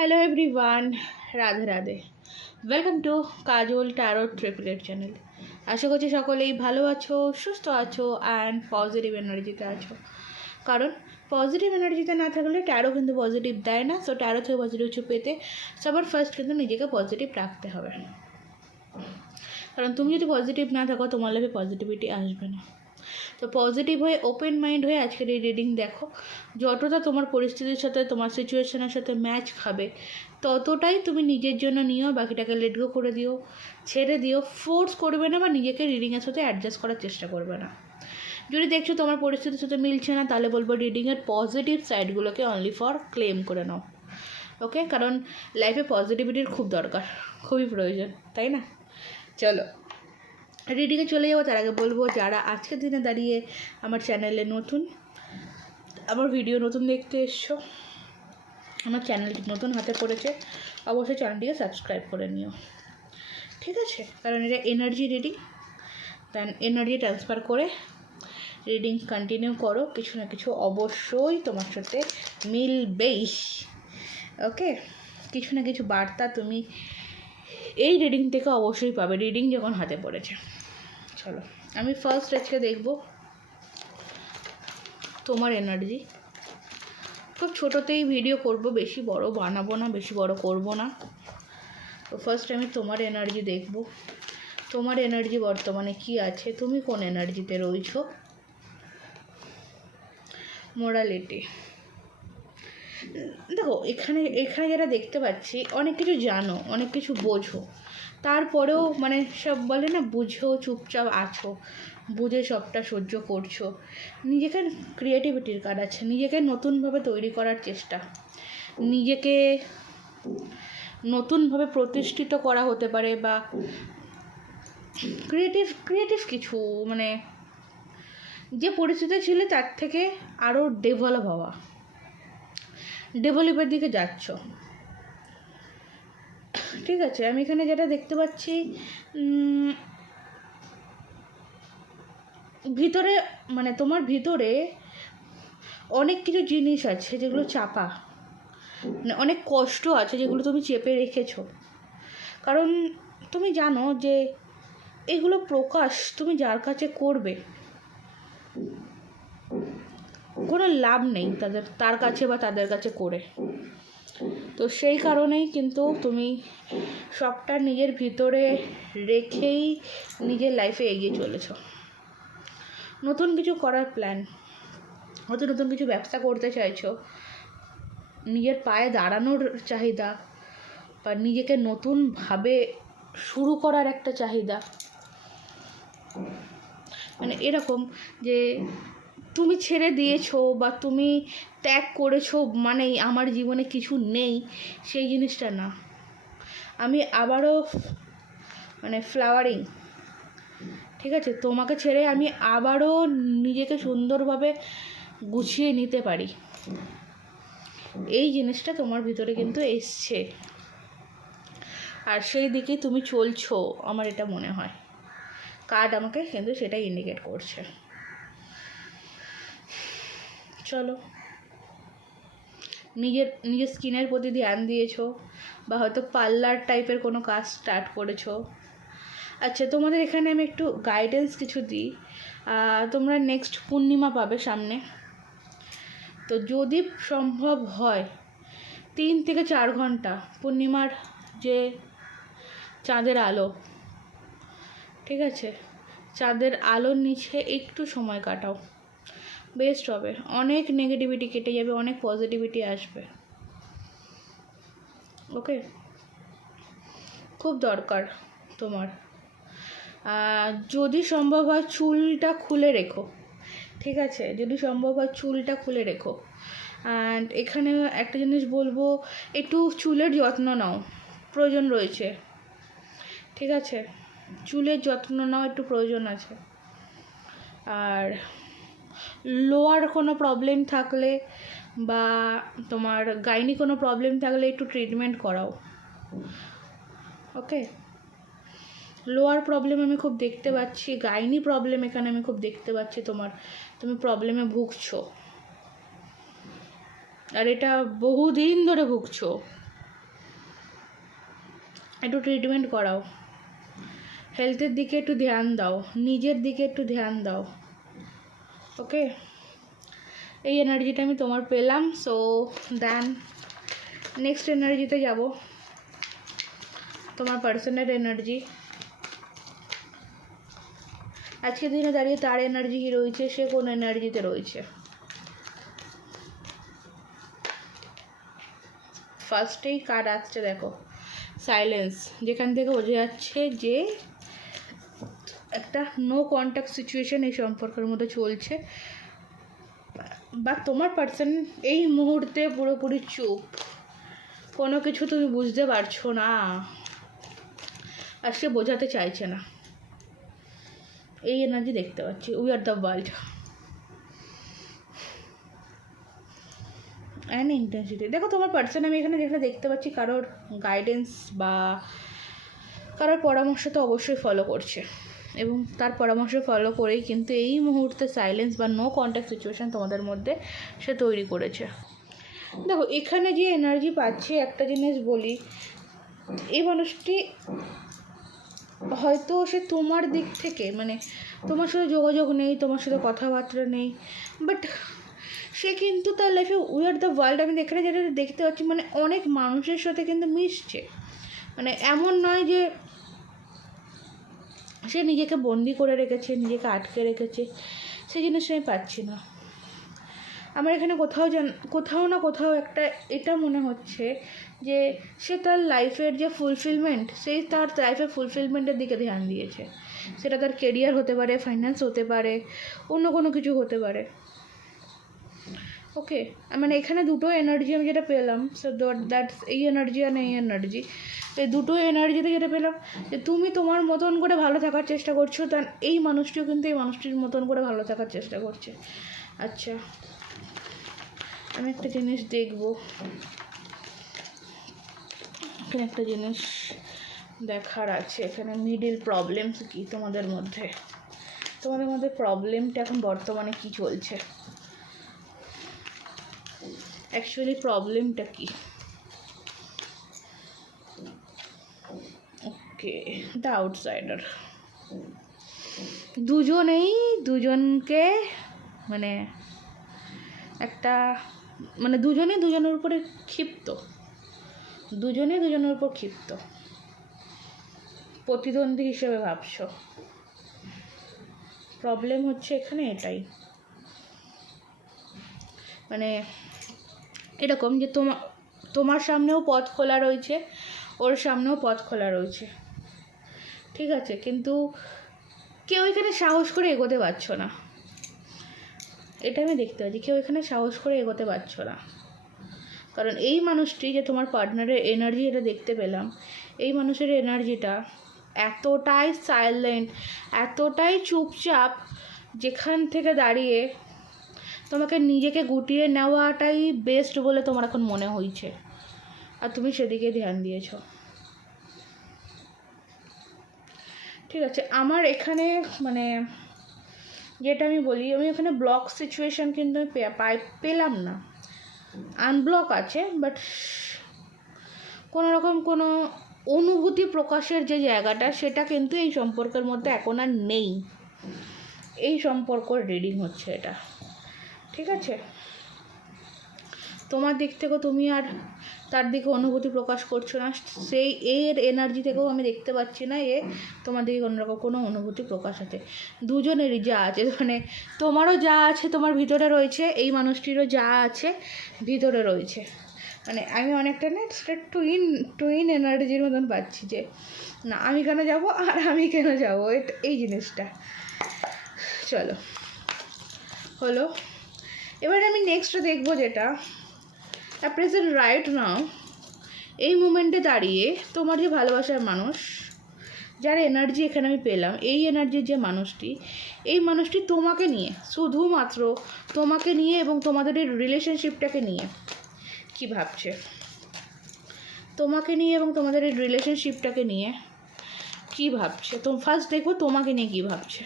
Hello everyone, Radhe Radhe. Welcome to Kajal tarot triplet channel. আশা করছি সকলেই ভালো আছো, সুস্থ আছো অ্যান্ড পজিটিভ এনার্জিতে আছো। কারণ পজিটিভ এনার্জিতে না থাকলে ট্যারো কিন্তু পজিটিভ দেয় না। সো ট্যারো থেকে পজিটিভ কিছু পেতে সবার ফার্স্ট কিন্তু নিজেকে পজিটিভ রাখতে হবে। কারণ তুমি যদি পজিটিভ না থাকো তোমার লাইফে পজিটিভিটি আসবে না। তো পজিটিভ হয়ে ওপেন মাইন্ড হয়ে আজকের এই রিডিং দেখো। যতটা তোমার পরিস্থিতির সাথে তোমার সিচুয়েশনের সাথে ম্যাচ খাবে ততটাই তুমি নিজের জন্য নিও, বাকিটাকে লেট গো করে দিও, ছেড়ে দিও। ফোর্স করবে না বা নিজেকে রিডিংয়ের সাথে অ্যাডজাস্ট করার চেষ্টা করবে না। যদি দেখছো তোমার পরিস্থিতির সাথে মিলছে না তাহলে বলবো রিডিংয়ের পজিটিভ সাইডগুলোকে অনলি ফর ক্লেম করে নাও। ওকে, কারণ লাইফে পজিটিভিটির খুব দরকার, খুবই প্রয়োজন, তাই না? চলো রিডিংয়ে চলে যাবো। তার আগে বলবো যারা আজকের দিনে দাঁড়িয়ে আমার চ্যানেলে নতুন, আমার ভিডিও নতুন দেখতে এসছো, আমার চ্যানেলটি নতুন হাতে পড়েছে, অবশ্যই চ্যানেলটিকে সাবস্ক্রাইব করে নিও, ঠিক আছে? কারণ এটা এনার্জি রিডিং, দেন এনার্জি ট্রান্সফার করে রিডিং কন্টিনিউ করো, কিছু না কিছু অবশ্যই তোমার সাথে মিলবেই। ওকে, কিছু না কিছু বার্তা তুমি এই রিডিং থেকে অবশ্যই পাবে, রিডিং যখন হাতে পড়েছে। চলো আমি ফার্স্ট আজকে দেখবো তোমার এনার্জি। খুব ছোটোতেই ভিডিও করব, বেশি বড় বানাবো না, বেশি বড় করব না। তো ফার্স্ট আমি তোমার এনার্জি দেখব। তোমার এনার্জি বর্তমানে কি আছে, তুমি কোন এনার্জিতে রয়েছো? মোরালিটি। দেখো এখানে যেটা দেখতে পাচ্ছি, অনেক কিছু জানো, অনেক কিছু বোঝো, তারপরেও মানে সব বলে না, বুঝেও চুপচাপ আছো, বুঝে সবটা সহ্য করছো। নিজেকে ক্রিয়েটিভিটির কাজ আছে, নিজেকে নতুনভাবে তৈরি করার চেষ্টা, নিজেকে নতুনভাবে প্রতিষ্ঠিত করা হতে পারে, বা ক্রিয়েটিভ কিছু, মানে যে পরিস্থিতি ছিল তার থেকে আরও ডেভেলপ হওয়া, ডেভেলপের দিকে যাচ্ছ, ঠিক আছে? আমি এখানে যেটা দেখতে পাচ্ছি, ভিতরে মানে তোমার ভিতরে অনেক কিছু জিনিস আছে যেগুলো চাপা, মানে অনেক কষ্ট আছে যেগুলো তুমি চেপে রেখেছো। কারণ তুমি জানো যে এগুলো প্রকাশ তুমি যার কাছে করবে কোনো লাভ নেই তার কাছে বা তাদের কাছে করে। তো সেই কারণেই কিন্তু তুমি সবটা নিজের ভিতরে রেখেই নিজের লাইফে এগিয়ে চলেছো। নতুন কিছু করার প্ল্যান, নতুন কিছু ব্যবসা করতে চাইছো, নিজের পায়ে দাঁড়ানোর চাহিদা, বা নিজেকে নতুনভাবে শুরু করার একটা চাহিদা, মানে এরকম যে তুমি ছেড়ে দিয়েছো বা তুমি ত্যাগ করেছো মানেই আমার জীবনে কিছু নেই, সেই জিনিসটা না। আমি আবারও মানে ফ্লাওয়ারিং, ঠিক আছে? তোমাকে ছেড়ে আমি আবারও নিজেকে সুন্দরভাবে গুছিয়ে নিতে পারি, এই জিনিসটা তোমার ভিতরে কিন্তু এসছে, আর সেই দিকে তুমি চলছো আমার এটা মনে হয়। কার্ড আমাকে কিন্তু সেটাই ইন্ডিকেট করছে। চলো, নিজের স্কিনের প্রতি ধ্যান দিয়েছো, বা হয়তো পার্লার টাইপের কোনো কাজ স্টার্ট করেছো। আচ্ছা, তোমাদের এখানে আমি একটু গাইডেন্স কিছু দিই। তোমরা নেক্সট পূর্ণিমা পাবে সামনে, তো যদি সম্ভব হয় 3 থেকে 4 ঘন্টা পূর্ণিমার যে চাঁদের আলো, ঠিক আছে, চাঁদের আলোর নিচে একটু সময় কাটাও, বেস্ট হবে। অনেক নেগেটিভিটি কেটে যাবে, অনেক পজিটিভিটি আসবে। ওকে, খুব দরকার তোমার। যদি সম্ভব হয় চুলটা খুলে রেখো, ঠিক আছে? যদি সম্ভব হয় চুলটা খুলে রেখো। অ্যান্ড এখানে একটা জিনিস বলবো, একটু চুলের যত্ন নাও, প্রয়োজন রয়েছে, ঠিক আছে? চুলের যত্ন নাও, একটু প্রয়োজন আছে। আর লোয়ার কোনো প্রবলেম থাকলে বা তোমার গাইনি কোনো প্রবলেম থাকলে একটু ট্রিটমেন্ট করাও। ওকে, লোয়ার প্রবলেম আমি খুব দেখতে পাচ্ছি, গাইনি প্রবলেম এখানে আমি খুব দেখতে পাচ্ছি, তুমি প্রবলেমে ভুগছো, আর এটা বহুদিন ধরে ভুগছো। একটু ট্রিটমেন্ট করাও, হেলথের দিকে একটু ধ্যান দাও, নিজের দিকে একটু ধ্যান দাও। ওকে, এই এনার্জিটা আমি তোমার পেলাম। সো দেন নেক্সট এনার্জিতে যাব, তোমার পার্সনের এনার্জি। আজকের দিনে দাঁড়িয়ে তার এনার্জি কী রয়েছে, সে কোন এনার্জিতে রয়েছে। ফার্স্টেই কার্ড আসছে দেখো, সাইলেন্স, যেখান থেকে বোঝা যাচ্ছে যে একটা নো কন্ট্যাক্ট সিচুয়েশন এই সম্পর্কের মধ্যে চলছে, বা তোমার পার্সন এই মুহূর্তে পুরোপুরি চুপ, কোনো কিছু তুমি বুঝতে পারছো না, আর সে বোঝাতে চাইছে না। এই এনার্জি দেখতে পাচ্ছি, we are the world and intensity. দেখো তোমার পার্সন আমি এখানে যেখানে দেখতে পাচ্ছি কারোর গাইডেন্স বা কারোর পরামর্শ তো অবশ্যই ফলো করছে, এবং তার পরামর্শ ফলো করেই কিন্তু এই মুহূর্তে সাইলেন্স বা নো কন্ট্যাক্ট সিচুয়েশান তোমাদের মধ্যে সে তৈরি করেছে। দেখো এখানে যে এনার্জি পাচ্ছি, একটা জিনিস বলি, এই মানুষটি হয়তো সে তোমার দিক থেকে মানে তোমার সাথে যোগাযোগ নেই, তোমার সাথে কথাবার্তা নেই, বাট সে কিন্তু তার লাইফে উই আর দ্য ওয়ার্ল্ড, আমি এখানে যেটা দেখতে পাচ্ছি মানে অনেক মানুষের সাথে কিন্তু মিশছে। মানে এমন নয় যে সে নিজেকে বন্দি করে রেখেছে, নিজেকে আটকে রেখেছে, সেই জিনিসটা আমি পাচ্ছি না। আমার এখানে কোথাও না কোথাও একটা এটা মনে হচ্ছে যে সে তার লাইফের যে ফুলফিলমেন্ট, সেই তার লাইফের ফুলফিলমেন্টের দিকে ধ্যান দিয়েছে। সেটা তার কেরিয়ার হতে পারে, ফাইন্যান্স হতে পারে, অন্য কোনো কিছু হতে পারে। ওকে, মানে এখানে দুটো এনার্জি আমি যেটা পেলাম, সো দ্যাটস এই এনার্জি আর এই এনার্জি, এই দুটো এনার্জিতে যেটা পেলাম যে তুমি তোমার মতন করে ভালো থাকার চেষ্টা করছো, তার এই মানুষটিও কিন্তু এই মানুষটির মতন করে ভালো থাকার চেষ্টা করছে। আচ্ছা, আমি একটা জিনিস দেখব, এখানে একটা জিনিস দেখার আছে। এখানে মিডিল প্রবলেমস কি তোমাদের মধ্যে প্রবলেমটা এখন বর্তমানে কি চলছে, অ্যাকচুয়ালি প্রবলেমটা কি? ওকে, দ্য আউটসাইডার। দুজনেই দুজনকে মানে একটা মানে দুজনেই দুজনের উপরে ক্ষিপ্ত, দুজনেই দুজনের উপর ক্ষিপ্ত, প্রতিদ্বন্দ্বী হিসেবে ভাবছো। প্রবলেম হচ্ছে এখানে এটাই, মানে এরকম যে তোমার সামনেও পথ খোলা রয়েছে, ওর সামনেও পথ খোলা রয়েছে, ঠিক আছে, কিন্তু কেউ এখানে সাহস করে এগোতে পারছো না। এটা আমি দেখতে পাচ্ছি, কেউ এখানে সাহস করে এগোতে পারছো না, কারণ এই মানুষটি যে তোমার পার্টনারের এনার্জি, এটা দেখতে পেলাম, এই মানুষের এনার্জিটা এতটাই সাইলেন্ট, এতটাই চুপচাপ, যেখান থেকে দাঁড়িয়ে তোমাকে নিজেকে গুটিয়ে নেওয়াটাই বেস্ট বলে তোমার এখন মনে হয়েছে, আর তুমি সেদিকে ধ্যান দিয়েছ। ঠিক আছে, আমার এখানে মানে যেটা আমি বলি, আমি এখানে ব্লক সিচুয়েশান কিন্তু আমি পেলাম না, আনব্লক আছে, বাট কোনো রকম কোনো অনুভূতি প্রকাশের যে জায়গাটা, সেটা কিন্তু এই সম্পর্কের মধ্যে এখন আর নেই। এই সম্পর্কর রিডিং হচ্ছে এটা, ঠিক আছে? তোমার দিক থেকেও তুমি আর তার দিকে অনুভূতি প্রকাশ করছো না, সেই এর এনার্জি থেকেও আমি দেখতে পাচ্ছি না তোমার দিকে অন্যরকম কোনো অনুভূতি প্রকাশ আছে। দুজনেরই যা আছে, মানে তোমারও যা আছে তোমার ভিতরে রয়েছে, এই মানুষটিরও যা আছে ভিতরে রয়েছে। মানে আমি অনেকটা না টুইন এনার্জির মতন পাচ্ছি, যে না আমি কেন যাব আর আমি কেন যাবো, এই জিনিসটা। চলো, হলো। এবার আমি নেক্সট দেখবো যেটা অ্যাট প্রেজেন্ট রাইট নাও, এই মুমেন্টে দাঁড়িয়ে তোমার যে ভালোবাসার মানুষ, যার এনার্জি এখানে আমি পেলাম, এই এনার্জির যে মানুষটি, এই মানুষটি তোমাকে নিয়ে, শুধুমাত্র তোমাকে নিয়ে এবং তোমাদের এই রিলেশনশিপটাকে নিয়ে কি ভাবছে, তোমাকে নিয়ে এবং তোমাদের এই রিলেশনশিপটাকে নিয়ে কি ভাবছে। তো ফার্স্ট দেখবো তোমাকে নিয়ে কি ভাবছে।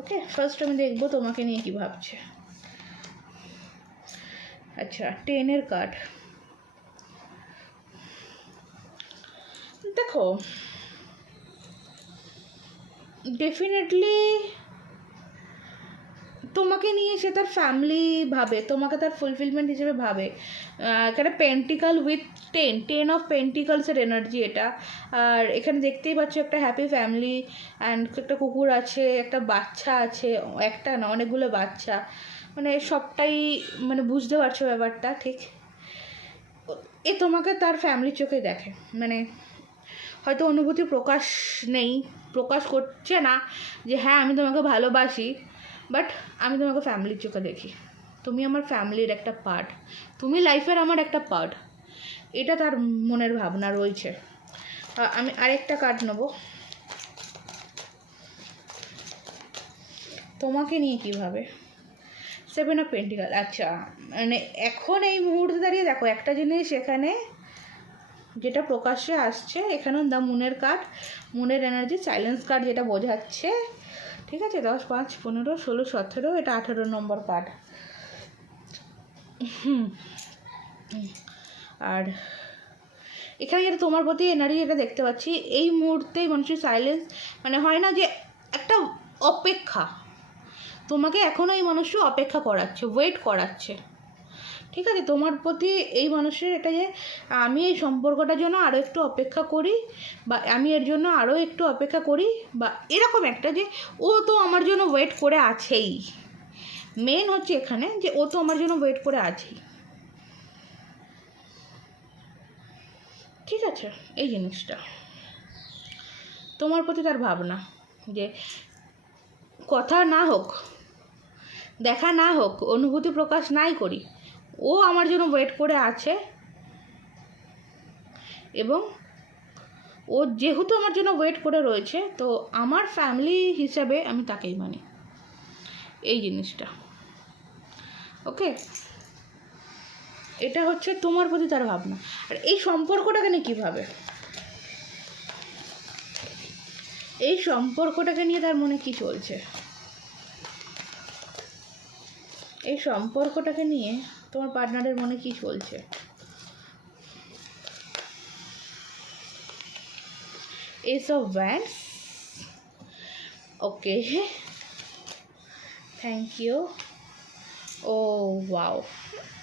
ওকে, ফার্স্ট আমি দেখবো তোমাকে নিয়ে কি ভাবছে। আচ্ছা, 10 কার্ড। দেখো ডেফিনেটলি তোমাকে নিয়ে সে তার ফ্যামিলি ভাবে, তোমাকে তার ফুলফিলমেন্ট হিসেবে ভাবে। এখানে পেন্টিকাল উইথ 10 অফ পেন্টিকালসের এনার্জি এটা। আর এখানে দেখতেই পাচ্ছ একটা হ্যাপি ফ্যামিলি অ্যান্ড একটা কুকুর আছে, একটা বাচ্চা আছে, একটা না অনেকগুলো বাচ্চা, মানে সবটাই মানে বুঝতে পারছো ব্যাপারটা ঠিক। এ তোমাকে তার ফ্যামিলির চোখে দেখে, মানে হয়তো অনুভূতি প্রকাশ নেই, প্রকাশ করছে না যে হ্যাঁ আমি তোমাকে ভালোবাসি, বাট আমি তোমাকে ফ্যামিলির চোখে দেখি, তুমি আমার ফ্যামিলির একটা পার্ট, তুমি লাইফের আমার একটা পার্ট, এটা তার মনের ভাবনা রয়েছে। আমি আরেকটা কার্ড নেব তোমাকে নিয়ে কীভাবে। 7 অফ পেন্টিকাল। আচ্ছা, মানে এখন এই মুহূর্তে দাঁড়িয়ে দেখো একটা জিনিস এখানে যেটা প্রকাশ্যে আসছে, এখানেও দ্য মুনের কার্ড, মুনের এনার্জি, সাইলেন্স কার্ড যেটা বোঝাচ্ছে, ঠিক আছে। 10, 5, 15, 16, 17, এটা 18 নম্বর কার্ড। আর এখানে যেটা তোমার প্রতি এনার্জি যেটা দেখতে পাচ্ছি, এই মুহূর্তেই মানুষের সাইলেন্স, মানে হয় না যে একটা অপেক্ষা, তোমাকে এখনও এই মানুষও অপেক্ষা করাচ্ছে, ওয়েট করাচ্ছে, ঠিক আছে। তোমার প্রতি এই মানুষের এটা যে আমি এই সম্পর্কটার জন্য আরও একটু অপেক্ষা করি, বা আমি এর জন্য আরও একটু অপেক্ষা করি, বা এরকম একটা যে ও তো আমার জন্য ওয়েট করে আছেই। মেন হচ্ছে এখানে যে ও তো আমার জন্য ওয়েট করে আছেই, ঠিক আছে। এই জিনিসটা তোমার প্রতি তার ভাবনা, যে কথা না হোক, দেখা না হোক, অনুভূতি প্রকাশ নাই করি, ও আমার জন্য ওয়েট করে আছে, এবং ও যেহেতু আমার জন্য ওয়েট করে রয়েছে, তো আমার ফ্যামিলি হিসাবে আমি তাকেই মানি, এই জিনিসটা। ওকে, এটা হচ্ছে তোমার প্রতি তার ভাবনা। আর এই সম্পর্কটাকে নিয়ে কীভাবে, এই সম্পর্কটাকে নিয়ে তার মনে কি চলছে, এই সম্পর্কটাকে নিয়ে তোমার পার্টনারের মনে কি চলছে। Ace of Wands, okay, thank you. ও ওয়াও,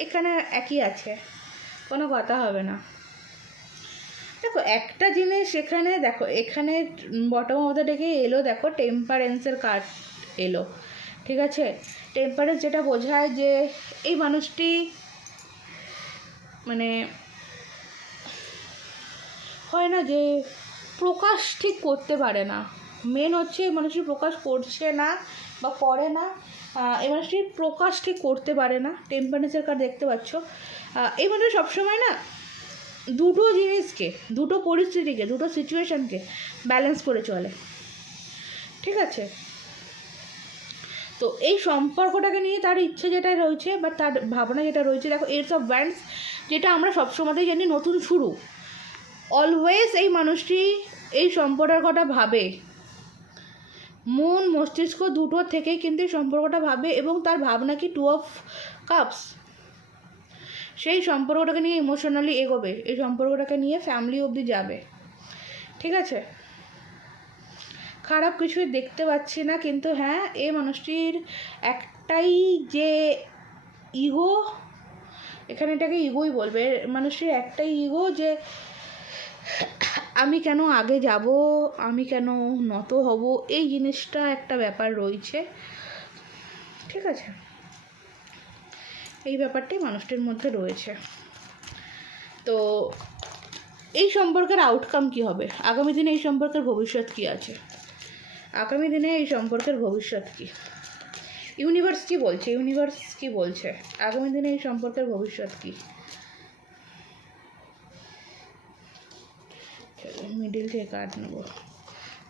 এখানে একই আছে, কোনো কথা হবে না। দেখো একটা জিনিস এখানে দেখো, এখানে বটম অফ দ্য ডেকে এলো, দেখো টেম্পারেন্সের কার্ড এলো, ঠিক আছে। টেম্পারেন্স যেটা বোঝায় যে এই মানুষটি মানে হয় না যে প্রকাশ ঠিক করতে পারে না, মেন হচ্ছে এই মানুষটি প্রকাশ করছে না বা করে না, এই মানুষটি প্রকাশ ঠিক করতে পারে না। টেম্পারেন্সের কার্ড দেখতে পাচ্ছ, এই মানুষ সবসময় না দুটো জিনিসকে, দুটো পরিস্থিতিকে, দুটো সিচুয়েশানকে ব্যালেন্স করে চলে, ঠিক আছে। তো এই সম্পর্কটাকে নিয়ে তার ইচ্ছে যেটা রয়েছে বা তার ভাবনা যেটা রয়েছে, দেখো এস অফ ওয়ান্ডস, যেটা আমরা সবসময়তেই জানি নতুন শুরু, অলওয়েজ এই মানুষটি এই সম্পর্কের কথা ভাবে, মন মস্তিষ্ক দুটো থেকেই কিন্তু এই সম্পর্কটা ভাবে, এবং তার ভাবনা কি 2 অফ কাপস, সেই সম্পর্কটাকে নিয়ে ইমোশনালি এগোবে, এই সম্পর্কটাকে নিয়ে ফ্যামিলি অবধি যাবে, ঠিক আছে। খারাপ কিছুই দেখতে পাচ্ছি না, কিন্তু হ্যাঁ এই মানুষটির একটাই যে ইগো, এখানে এটাকে ইগোই বলবে, মানুষটির একটাই ইগো যে আমি কেন আগে যাব, আমি কেন নত হব, এই জিনিসটা একটা ব্যাপার রয়েছে, ঠিক আছে। এই ব্যাপারটাই মানুষটির মধ্যে রয়েছে। তো এই সম্পর্কের আউটকাম কি হবে, আগামী দিনে এই সম্পর্কের ভবিষ্যৎ কি আছে, আগামী দিনে এই সম্পর্কের ভবিষ্যৎ কি, ইউনিভার্স কি বলছে, ইউনিভার্স কি বলছে, আগামী দিনে এই সম্পর্কের ভবিষ্যৎ কি। মিডিল থেকে কার্ড নেব,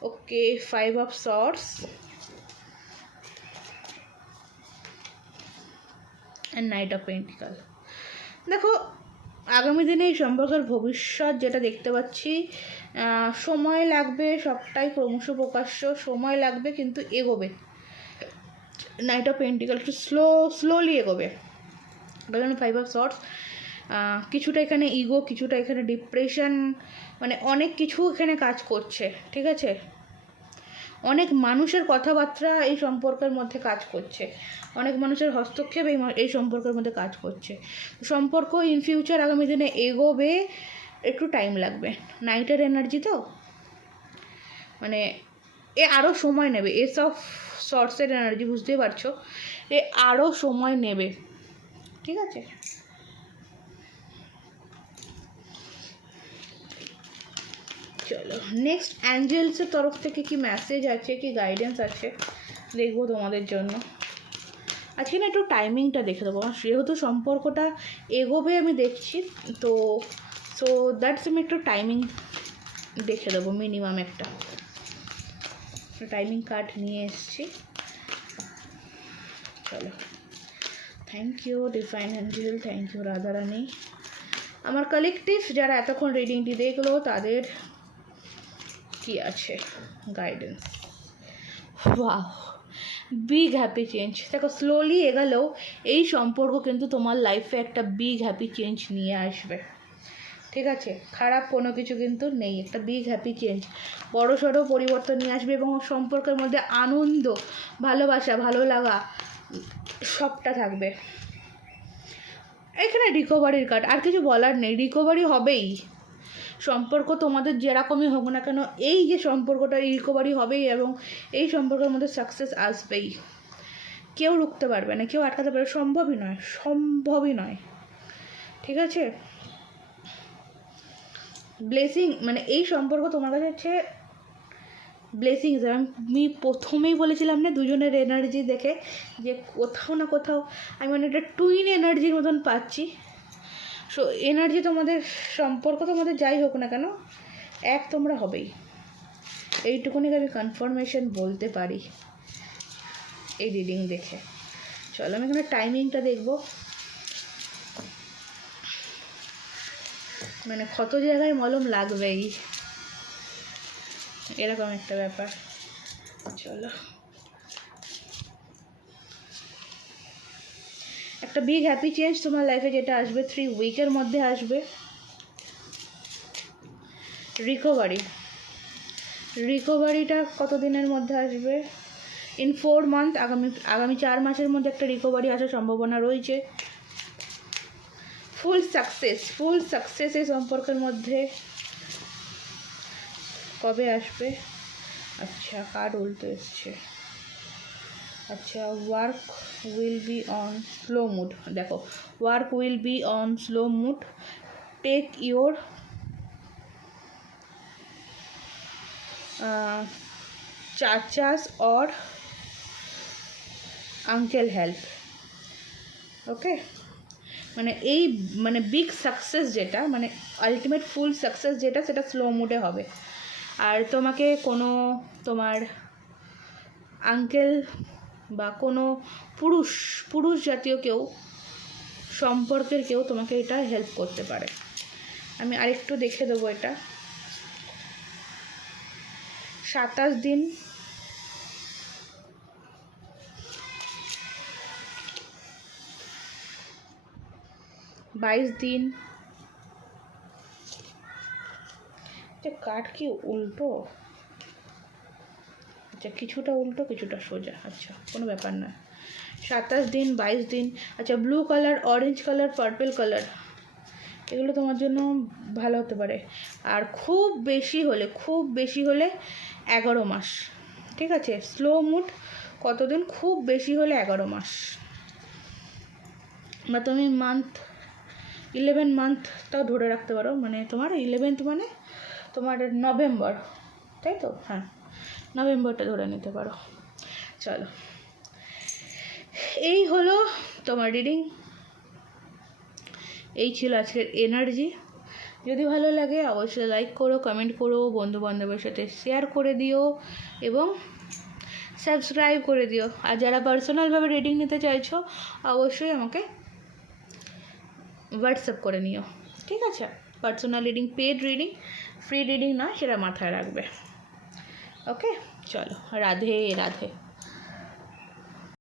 ওকে। 5 of sorts and night of pentacle. দেখো আগামী দিনে এই সম্পর্কের ভবিষ্যৎ যেটা দেখতে পাচ্ছি, সময় লাগবে, সবটাই ক্রমশ প্রকাশ্য, সময় লাগবে কিন্তু এগোবে। নাইট অফ পেন্টিকাল একটু স্লোলি এগোবে। 5 অফ সর্টস, কিছুটা এখানে ইগো, কিছুটা এখানে ডিপ্রেশন, মানে অনেক কিছু এখানে কাজ করছে, ঠিক আছে। অনেক মানুষের কথাবার্তা এই সম্পর্কের মধ্যে কাজ করছে, অনেক মানুষের হস্তক্ষেপ এই সম্পর্কের মধ্যে কাজ করছে। সম্পর্ক ইন ফিউচার আগামী দিনে এগোবে, একটু টাইম লাগবে। নাইটের এনার্জি তো, মানে এ আরও সময় নেবে। এস অফ সর্টসের এনার্জি, বুঝতেই পারছো, এ আরও সময় নেবে, ঠিক আছে। চলো নেক্সট অ্যাঞ্জেলসের তরফ থেকে কি মেসেজ আছে, কি গাইডেন্স আছে দেখবো তোমাদের জন্য। আজকে না একটু টাইমিংটা দেখে দেবো, যেহেতু সম্পর্কটা এগোবে আমি দেখছি, তো সো দ্যাটস আমি একটু টাইমিং দেখে দেবো, মিনিমাম একটা টাইমিং কার্ড নিয়ে এসেছি। চলো, thank you divine angel, thank you Radharani. আমার কালেকটিভ যারা এতক্ষণ রিডিংটি দেখলো তাদের কি আছে guidance. Wow, big happy change. দেখো স্লোলি এগালেও এই সম্পর্ক কিন্তু তোমার লাইফে একটা বিগ হ্যাপি চেঞ্জ নিয়ে আসবে, ঠিক আছে। খারাপ কোনো কিছু কিন্তু নেই, একটা বিগ হ্যাপি চেঞ্জ, বড় সড়ো পরিবর্তন নিয়ে আসবে এবং সম্পর্কের মধ্যে আনন্দ, ভালোবাসা, ভালো লাগা সবটা থাকবে। এখানে রিকভারির কার্ড, আর কিছু বলার নেই, রিকভারি হবেই। সম্পর্ক তোমাদের যেরকমই হোক না কেন, এই যে সম্পর্কটা রিকভারি হবেই এবং এই সম্পর্কের মধ্যে সাকসেস আসবেই। কেউ রুখতে পারবে না, কেউ আটকাতে পারবে, সম্ভবই নয়, সম্ভবই নয়, ঠিক আছে। ব্লেসিং, মানে এই সম্পর্ক তোমার কাছে হচ্ছে ব্লেসিংস। আমি প্রথমেই বলেছিলাম না, দুজনের এনার্জি দেখে যে কোথাও না কোথাও আমি মানে একটা টুইন এনার্জির মতন পাচ্ছি। সো এনার্জি তোমাদের, সম্পর্ক তোমাদের যাই হোক না কেন, এক তোমরা হবেই, এইটুকুনি আমি কনফার্মেশন বলতে পারি এই রিডিং দেখে। চলো আমি এখানে টাইমিংটা দেখবো, মানে কত জায়গায় মলম লাগবেই, এরকম একটা ব্যাপার। চলো, একটা বিগ হ্যাপি চেঞ্জ তোমার লাইফে যেটা আসবে 3 উইকের মধ্যে আসবে। রিকভারিটা কত দিনের মধ্যে আসবে? ইন 4 মান্থ, আগামী 4 মাসের মধ্যে একটা রিকভারি আসার সম্ভাবনা রয়েছে। ফুল সাকসেস এই সম্পর্কের মধ্যে কবে আসবে? আচ্ছা, কার্ড উল্টো এসছে। আচ্ছা, work will be on slow mode. দেখো, work will be on slow mode, take your chachas or uncle help. Okay, মানে এই মানে বিগ সাকসেস যেটা, মানে আলটিমেট ফুল সাকসেস যেটা, সেটা স্লো মুডে হবে। আর তোমাকে কোনো তোমার আঙ্কেল বা কোনো পুরুষ জাতীয় কেউ, সম্পর্কের কেউ তোমাকে এটা হেল্প করতে পারে। আমি আরেকটু দেখে দেবো এটা। 27 দিন, 22 দিন। কার্ড কি উল্টো? আচ্ছা, কিছুটা উল্টো কিছুটা সোজা, আচ্ছা কোনো ব্যাপার না। 27 দিন, 22 দিন। আচ্ছা, blue colour, orange colour, purple colour, এগুলো তোমার জন্য ভালো হতে পারে। আর খুব বেশি হলে 11 মাস, ঠিক আছে। স্লো মুড কতদিন? খুব বেশি হলে 11 মাস, বা তুমি 11 মান্থটাও ধরে রাখতে পারো। মানে তোমার 11th মানে তোমার নভেম্বর, তাই তো? হ্যাঁ, নভেম্বরটা ধরে নিতে পারো। চলো, এই হলো তোমার রিডিং, এই ছিল আজকের এনার্জি। যদি ভালো লাগে অবশ্যই লাইক করো, কমেন্ট করো, বন্ধু বান্ধবের সাথে শেয়ার করে দিও এবং সাবস্ক্রাইব করে দিও। আর যারা পার্সোনালভাবে রিডিং নিতে চাইছো অবশ্যই আমাকে হোয়াটসঅ্যাপ করে নিও, ঠিক আছে। Personal reading, paid reading, free reading নয়, সেটা মাথায় রাখবে। ওকে, চলো, রাধে রাধে।